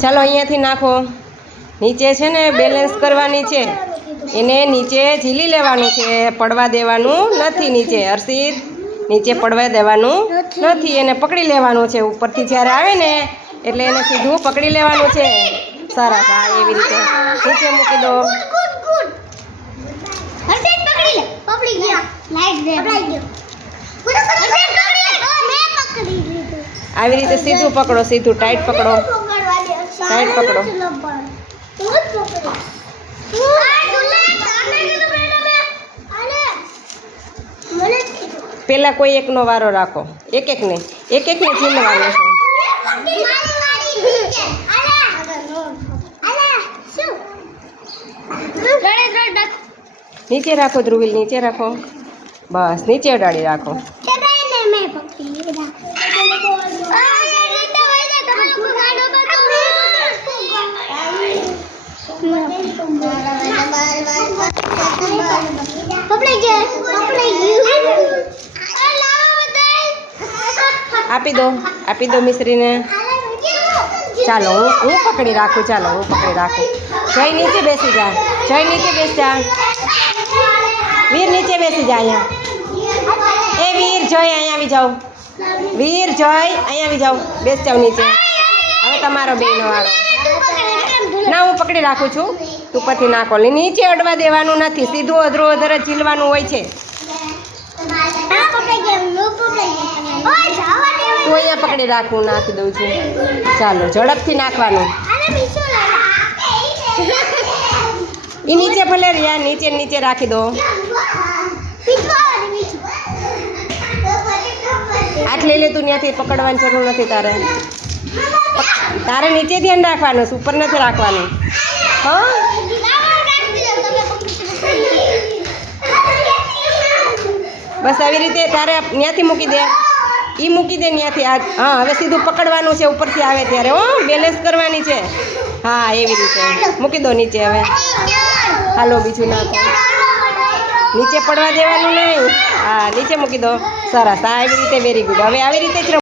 ચાલો અહીંયાથી નાખો. નીચે છે ને બેલેન્સ કરવાની છે. એને નીચે ઝીલી લેવાનું છે. પડવા દેવાનું નથી નીચે, હર્ષિત. નીચે પડવા દેવાનું નથી. એને પકડી લેવાનું છે. ઉપરથી જ્યારે આવે ને, એટલે એને સીધું પકડી લેવાનું છે. સરસ હા એવી રીતે. નીચે મૂકી દો. આવી રીતે સીધું પકડો સીધું ટાઈટ પકડો ટાઈટ પકડો. પેલા કોઈ એકનો વારો રાખો એક એકને એક એકને ઝીલવાનું છે નીચે રાખો ધ્રુવિલ નીચે રાખો બસ નીચે અડાડી રાખો. આપી દો આપી દો મિશ્રીને ચાલો હું હું પકડી રાખું ચાલો હું પકડી રાખું. જય નીચે બેસી જા જય નીચે બેસી જા. વીર નીચે બેસી જા અહીંયા. એ વીર જોઈ અહીંયા આવી જાઓ. વીર જોઈ અહીંયા આવી જાઓ. બેસ જાઓ નીચે. હવે તમારો બેનો વારો ના, હું પકડી રાખું છું. ઉપરથી નાખો નીચે અડવા દેવાનું નથી. સીધું અધરું અધર જ ઝીલવાનું હોય છે. હું અહીંયા પકડી રાખું, નાખી દઉં છું. ચાલો, ઝડપથી નાખવાનું. એ નીચે ભલે રહ્યા નીચે નીચે રાખી દો. હાથ લઈ લે તું ત્યાંથી પકડવાની જરૂર નથી તારે. તારે નીચે ધ્યાન રાખવાનું છે, ઉપર નથી રાખવાનું. હા? બસ આવી રીતે તારે ત્યાંથી મૂકી દે. એ મૂકી દે ત્યાંથી. આ હા હવે સીધું પકડવાનું છે ઉપરથી આવે ત્યારે. હો બેલેન્સ કરવાની છે. હા એવી રીતે. મૂકી દો નીચે હવે. હાલો, બીજું ના નીચે પડવા દેવાનું નહીં. હા, નીચે મૂકી દો. સરસ. હા, આવી રીતે વેરી ગુડ હવે આવી રીતે જ.